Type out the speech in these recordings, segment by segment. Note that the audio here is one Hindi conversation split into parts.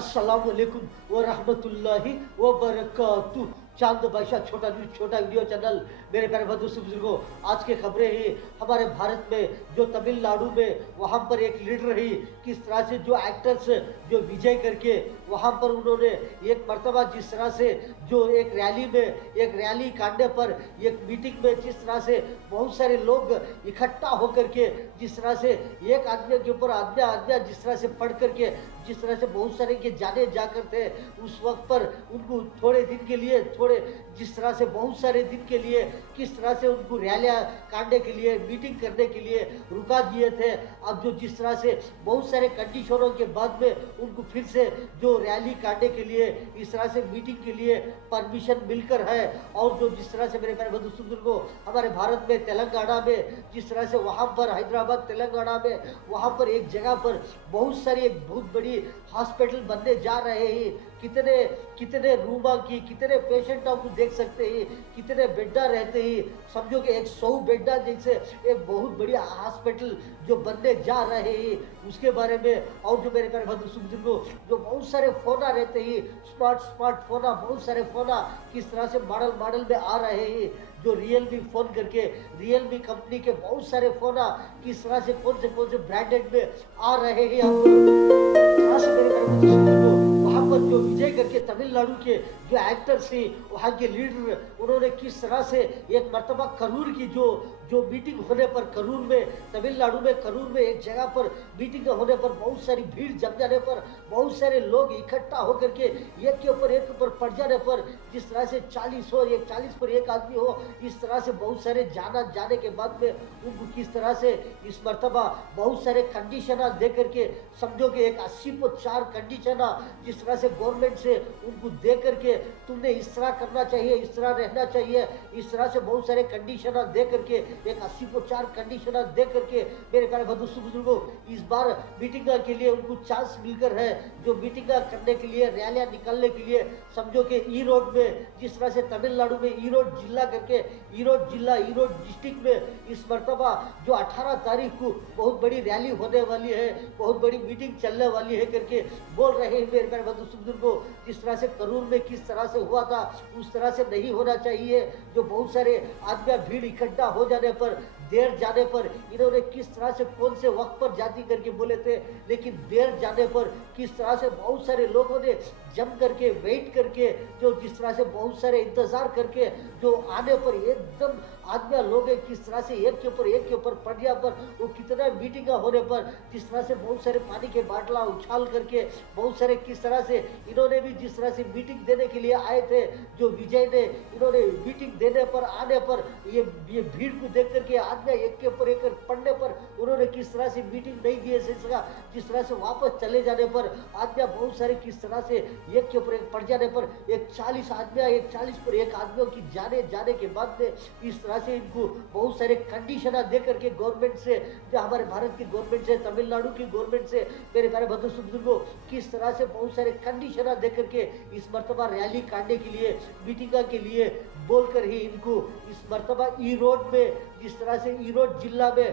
अस्सलाम वालेकुम व रहमतुल्लाहि व बरकातुहू। चांद बादशाह छोटा न्यूज छोटा वीडियो चैनल। मेरे प्यारे बंधु बुजुर्गों, आज की खबरें ही हमारे भारत में जो तमिलनाडु में वहाँ पर एक लीडर ही किस तरह से जो एक्टर्स जो विजय करके वहाँ पर उन्होंने एक मर्तबा जिस तरह से जो एक रैली काटने पर एक मीटिंग में जिस तरह से बहुत सारे लोग इकट्ठा होकर के जिस तरह से एक आदमी के ऊपर आज्ञा जिस तरह से पढ़ करके जिस तरह से बहुत सारे के जाने जाकर थे उस वक्त पर उनको थोड़े दिन के लिए जिस तरह से बहुत सारे दिन के लिए किस तरह से उनको रैलियां काटने के लिए मीटिंग करने के लिए रुका दिए थे। अब जो जिस तरह से बहुत सारे कंडीशनों के बाद में उनको फिर से जो रैली काटने के लिए इस तरह से मीटिंग के लिए परमिशन मिलकर है। और जो जिस तरह से मेरे प्यारे बंधु बुजुर्गों, हमारे भारत में तेलंगाना में जिस तरह से वहाँ पर हैदराबाद तेलंगाना में वहाँ पर एक जगह पर बहुत सारी एक बहुत बड़ी हॉस्पिटल बनने जा रहे हैं। कितने कितने रूमा की कितने पेशेंटों को देख सकते हैं, कितने बेड्डा रहते हैं। समझो कि 100 बेड्डा जैसे एक बहुत बड़ी हॉस्पिटल जो बनने जा रहे हैं उसके बारे में। और जो मेरे प्यारे बंधु बुजुर्गों, जो बहुत सारे फोना रहते हैं स्मार्ट फोना, बहुत सारे फोना किस तरह से मॉडल में आ रहे हैं। जो रियलमी फोन करके रियलमी कंपनी के बहुत सारे फोना किस तरह से कौन से ब्रांडेड में आ रहे हैं। वहाँ पर जो विजय करके तमिलनाडु के जो एक्टर्स हैं वहाँ के लीडर उन्होंने किस तरह से एक मर्तबा करूर की जो मीटिंग होने पर करूर में तमिलनाडु में करूर में एक जगह पर मीटिंग होने पर बहुत सारी भीड़ जम जाने पर बहुत सारे लोग इकट्ठा होकर के एक के ऊपर पड़ जाने पर जिस तरह से 40 हो 40 पर एक आदमी हो, इस तरह से बहुत सारे जाने के बाद में उनको किस तरह से इस मर्तबा बहुत सारे कंडीशन दे करके समझो कि एक 80 को 4 कंडीशन जिस तरह से गवर्नमेंट से उनको दे करके तुमने इस तरह करना चाहिए, इस तरह रहना चाहिए, इस तरह से बहुत सारे कंडीशन दे करके एक 80 को 4 कंडीशन दे करके मेरे प्यारे बंधु बुजुर्गों, इस बार मीटिंग के लिए उनको चांस मिलकर है जो मीटिंग करने के लिए रैलियां निकालने के लिए। समझो कि ई रोड में जिस तरह से तमिलनाडु में ई रोड जिला करके ई रोड डिस्ट्रिक्ट में इस मरतबा जो 18 तारीख को बहुत बड़ी रैली होने वाली है, बहुत बड़ी मीटिंग चलने वाली है करके बोल रहे हैं मेरे प्यारे बंधु बुजुर्गों। जिस तरह से करूर में किस तरह से हुआ था उस तरह से नहीं होना चाहिए। जो बहुत सारे आदमी भीड़ इकट्ठा हो जाने पर देर जाने पर इन्होंने किस तरह से कौन से वक्त पर जाती करके बोले थे, लेकिन देर जाने पर किस तरह से बहुत सारे लोगों ने जम करके वेट करके जो जिस तरह से बहुत सारे इंतजार करके जो आने पर एकदम आदमी लोग किस तरह से एक के ऊपर पड़िया पर वो कितना मीटिंग होने पर जिस तरह से बहुत सारे पानी के बाटला उछाल करके बहुत सारे किस तरह से इन्होंने भी जिस तरह से मीटिंग देने के लिए आए थे। जो विजय ने इन्होंने मीटिंग देने पर आने पर ये भीड़ को देख करके आदमी एक के ऊपर एक पड़ने पर उन्होंने किस तरह से मीटिंग नहीं दिए सका। जिस तरह से वापस चले जाने पर आदमी बहुत सारे किस तरह से एक के ऊपर एक पड़ जाने पर एक 40 आदमी एक 40 पर एक आदमियों की जाने के बाद में इस तरह से इनको बहुत सारे कंडीशन दे करके गवर्नमेंट से, जो हमारे भारत की गवर्नमेंट से, तमिलनाडु की गवर्नमेंट से मेरे प्यारे बंधु बुजुर्गों, किस तरह से बहुत सारे कंडीशन दे करके इस मरतबा रैली काटने के लिए मीटिंग के लिए बोलकर ही इनको इस मरतबा ई रोड में जिस तरह से ई रोड जिला में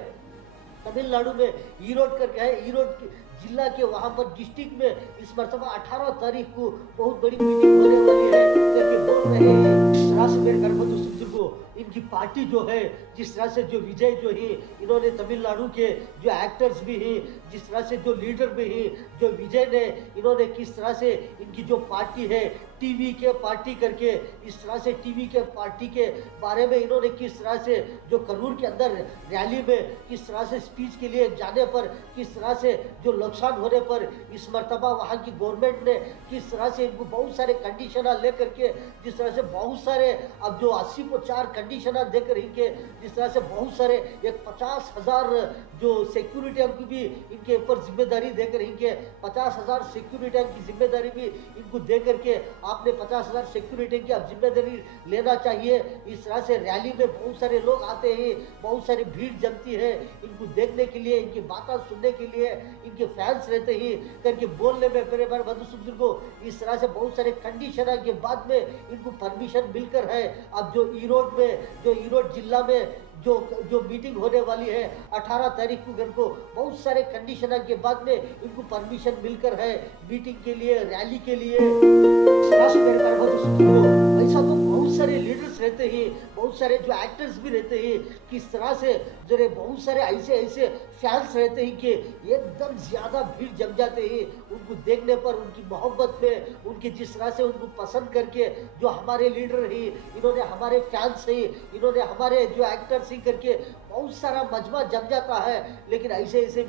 तमिलनाडु में ई रोड करके है, ई रोड जिला के वहाँ पर डिस्ट्रिक्ट में इस मरतबा 18 तारीख को बहुत बड़ी मीटिंग होने वाली है करके बोल रहे हैं। राष्ट्र मेरे प्यारे बंधु बुजुर्गों, इनकी पार्टी जो है जिस तरह से जो विजय जो है इन्होंने तमिलनाडु के जो एक्टर्स भी हैं, जिस तरह से जो लीडर भी हैं, जो विजय ने इन्होंने किस तरह से इनकी जो पार्टी है टीवी के पार्टी करके इस तरह से टीवी के पार्टी के बारे में इन्होंने किस तरह से जो करूर के अंदर रैली में किस तरह से स्पीच के लिए जाने पर किस तरह से जो नुकसान होने पर इस मरतबा वहाँ की गवर्नमेंट ने किस तरह से इनको बहुत सारे कंडीशन लेकर के जिस तरह से बहुत सारे अब जो 80 को 4 कंडीशन देकर इनके जिस तरह से बहुत सारे एक 50,000 जो सिक्योरिटी की भी इनके ऊपर जिम्मेदारी देकर इनके 50,000 सिक्योरिटी की जिम्मेदारी भी इनको दे करके आपने 50,000 सिक्योरिटी की अब जिम्मेदारी लेना चाहिए। इस तरह से रैली में बहुत सारे लोग आते हैं, बहुत सारी भीड़ जमती है इनको देखने के लिए, इनकी बातें सुनने के लिए, इनके फैंस रहते ही करके बोलने में मेरे बार बंधु बुजुर्गों, इस तरह से बहुत सारे कंडीशन के बाद में इनको परमिशन मिलकर है। अब जो ई रोड में जो ईरोड जिला में जो जो मीटिंग होने वाली है 18 तारीख को बहुत सारे कंडीशन के बाद में इनको परमिशन मिलकर है मीटिंग के लिए, रैली के लिए। राशि मेरे प्यारे बंधु सुखियो, ऐसा तो बहुत सारे लीडर्स रहते हैं, बहुत सारे जो एक्टर्स भी रहते हैं, किस तरह से जरे बहुत सारे ऐसे ऐसे फैंस रहते हैं कि एकदम ज्यादा भीड़ जम जाते हैं उनको देखने पर, उनकी मोहब्बत में, उनकी जिस तरह से उनको पसंद करके जो हमारे लीडर ही, इन्होंने हमारे फैंस ही, इन्होंने हमारे जो एक्टर्स ही करके बहुत सारा मजमा जम जाता है। लेकिन ऐसे ऐसे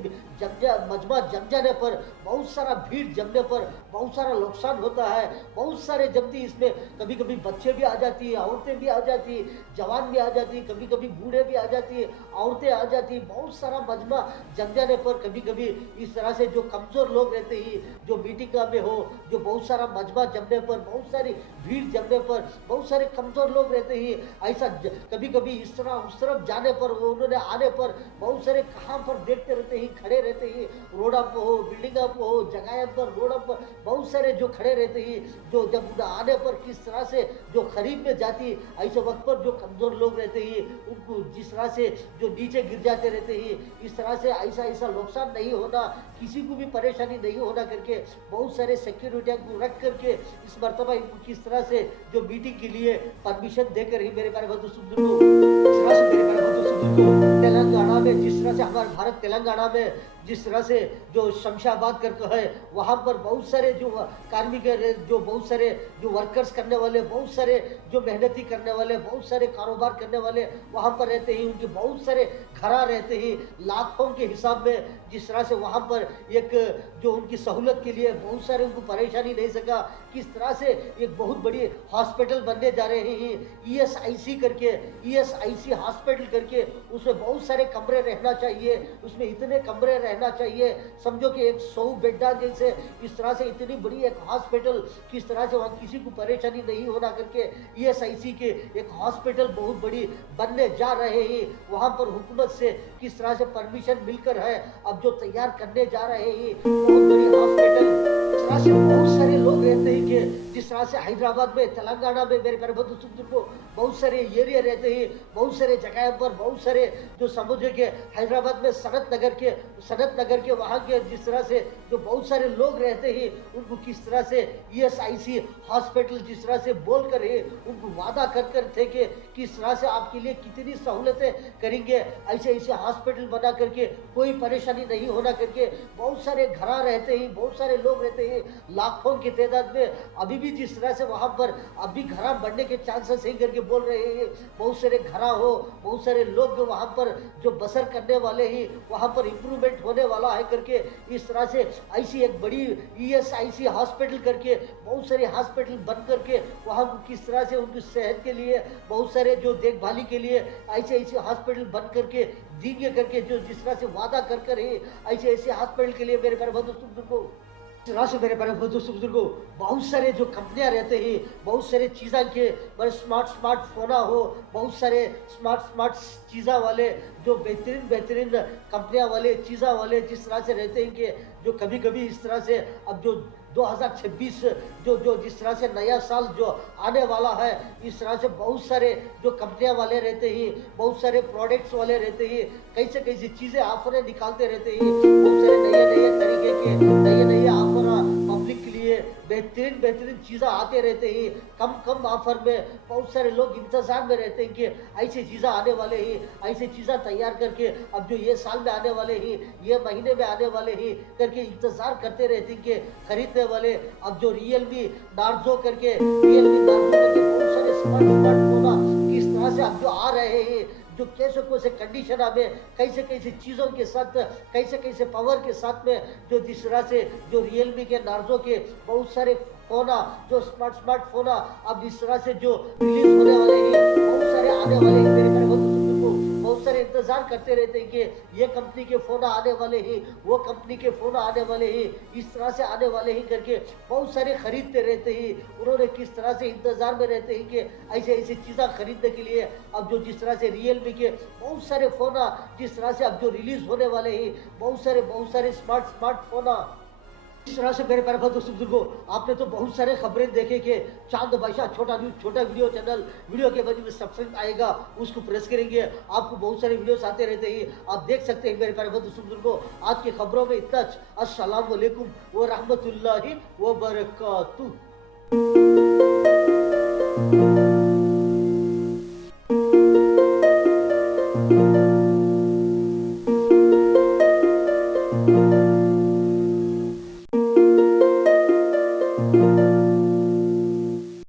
मजमा जम जाने पर, बहुत सारा भीड़ जमने पर बहुत सारा नुकसान होता है, बहुत सारे जमती, इसमें कभी कभी बच्चे भी आ जाती है, औरतें भी आ जाती है, जवान भी आ जाती है, कभी कभी बूढ़े भी आ जाती है, औरतें आ जाती है, बहुत सारा मजमा जम जाने पर कभी कभी इस तरह से जो कमजोर लोग रहते हैं, जो मीटिंग में हो, जो बहुत सारा मजमा जमने पर, बहुत सारी भीड़ जमने पर, बहुत सारे कमजोर लोग रहते हैं, ऐसा कभी कभी इस तरह उस तरफ जाने पर, उन्होंने आने पर बहुत सारे कहाँ पर देखते रहते हैं, खड़े रहते हैं, रोडा पर हो, बिल्डिंग पर हो, जगह पर, रोड पर बहुत सारे जो खड़े रहते हैं, जो जब आने पर किस तरह से जो खरीद में जाती, ऐसे वक्त पर जो कमजोर लोग रहते हैं उनको जिस तरह से जो नीचे गिर जाते रहते हैं, इस तरह से ऐसा ऐसा नुकसान नहीं होना, किसी को भी परेशानी नहीं होना करके बहुत सारे सिक्योरिटी को रख करके इस मरतबा इनको किस तरह से जो मीटिंग के लिए परमिशन देकर ही मेरे प्यारे बंधु सुंदर को, इस तरह से मेरे प्यारे बंधु सुंदर को तेलंगाना में, जिस तरह से हमारे भारत तेलंगाना में जिस तरह से जो शमशाबाद करके है, वहाँ पर बहुत सारे जो कार्मिक, जो बहुत सारे जो वर्कर्स करने वाले, बहुत सारे जो मेहनती करने वाले, बहुत सारे कारोबार करने वाले वहाँ पर रहते हैं, उनके बहुत सारे घरा रहते हैं, लाखों के हिसाब में जिस तरह से वहाँ पर एक जो उनकी सहूलत के लिए बहुत सारे उनको परेशानी नहीं सका, किस तरह से एक बहुत बड़ी हॉस्पिटल बनने जा रहे हैं, ईएसआईसी करके, ईएसआईसी हॉस्पिटल करके, उसमें बहुत सारे कमरे रहना चाहिए, उसमें इतने कमरे रहना चाहिए, समझो कि एक 100 बेड्डा जैसे, इस तरह से इतनी बड़ी एक हॉस्पिटल, किस तरह से वहाँ किसी को परेशानी नहीं होना करके ईएसआईसी के एक हॉस्पिटल बहुत बड़ी बनने जा रहे हैं, वहाँ पर हुकूमत से किस तरह से परमिशन मिलकर है, अब जो तैयार करने जा रहे हैं बहुत बड़ी हॉस्पिटल। इस तरह से बहुत सारे लोग रहते हैं कि जिस तरह से हैदराबाद में, तेलंगाना में मेरे प्यारे बंधु सुंदर को बहुत सारे एरिया रहते हैं, बहुत सारे जगह पर, बहुत सारे जो समझे के हैदराबाद में सनत नगर के वहाँ के जिस तरह से जो बहुत सारे लोग रहते हैं उनको किस तरह से ईएसआईसी हॉस्पिटल जिस तरह से बोल कर है, उनको वादा कर थे कि किस तरह से आपके लिए कितनी सहूलतें करेंगे, ऐसे ऐसे हॉस्पिटल बना करके कोई परेशानी नहीं होना करके, बहुत सारे घरा रहते हैं, बहुत सारे लोग रहते हैं लाखों की तादाद में, अभी भी जिस तरह से वहाँ पर अभी घरा बनने के चांसेस है करके बोल रहे हैं, बहुत सारे घरा हो, बहुत सारे लोग जो वहाँ पर जो बसर करने वाले ही, वहाँ पर इम्प्रूवमेंट होने वाला है करके, इस तरह से ऐसी एक बड़ी ईएसआईसी हॉस्पिटल करके बहुत सारे हॉस्पिटल बन करके वहाँ को किस तरह से उनकी सेहत के लिए, बहुत सारे जो देखभाली के लिए ऐसे ऐसे हॉस्पिटल बन करके दीजिए करके जो जिस तरह से वादा कर है, ऐसे ऐसे हॉस्पिटल के लिए मेरे प्यारे बंधु को से मेरे प्यारे बंधु बुजुर्गों, बहुत सारे जो कंपनियां रहते हैं, बहुत सारे चीज़ा के बड़े स्मार्ट फोन हो, बहुत सारे स्मार्ट चीज़ा वाले जो बेहतरीन कंपनियां वाले चीज़ा वाले जिस तरह से रहते हैं कि जो कभी कभी इस तरह से अब जो 2026 जो जिस तरह से नया साल जो आने वाला है, इस तरह से बहुत सारे जो कंपनियां वाले रहते हैं, बहुत सारे प्रोडक्ट्स वाले रहते हैं, कैसे चीज़ें ऑफरें निकालते रहते हैं, बहुत सारे नए तरीके के नए ऑफर पब्लिक के लिए बेहतरीन चीज़ें आते रहते हैं, कम ऑफर में बहुत सारे लोग इंतज़ार में रहते हैं कि ऐसी चीज़ें आने वाले हैं, ऐसी चीज़ें तैयार करके अब जो ये साल में आने वाले हैं, ये महीने में आने वाले हैं करके इंतज़ार करते रहते हैं कि खरीदने वाले। अब जो रियलमी नार्जो करके बहुत सारे स्मार्टफोन किस तरह से अब जो आ रहे हैं, जो कैसे कंडीशन में कैसे चीज़ों के साथ कैसे पावर के साथ में जो जिस तरह से जो रियलमी के नार्जो के बहुत सारे फोन जो स्मार्ट फोन अब इस तरह से जो रिलीज होने वाले हैं, बहुत सारे आने वाले हैं, मेरे प्यारे बंधु को बहुत सारे इंतजार करते रहते हैं कि ये कंपनी के फोन आने वाले हैं, वो कंपनी के फोन आने वाले हैं, इस तरह से आने वाले हैं करके बहुत सारे खरीदते रहते हैं। उन्होंने किस तरह से इंतजार में रहते हैं कि ऐसे चीज़ें खरीदने के लिए अब जो जिस तरह से रियलमी के बहुत सारे फोन जिस तरह से अब जो रिलीज होने वाले हैं, बहुत सारे स्मार्ट फोन इस तरह से मेरे प्यारे दोस्तों बुजुर्गों, आपने तो बहुत सारे खबरें देखे कि चांद बादशाह छोटा न्यूज छोटा वीडियो चैनल, वीडियो के बाद में सब्सक्राइब आएगा, उसको प्रेस करेंगे, आपको बहुत सारे वीडियोस आते रहते हैं, आप देख सकते हैं मेरे प्यारे दोस्तों बुजुर्गों। आज की खबरों में इतना। अस्सलाम वालेकुम व रहमतुल्लाहि व बरकातुहू।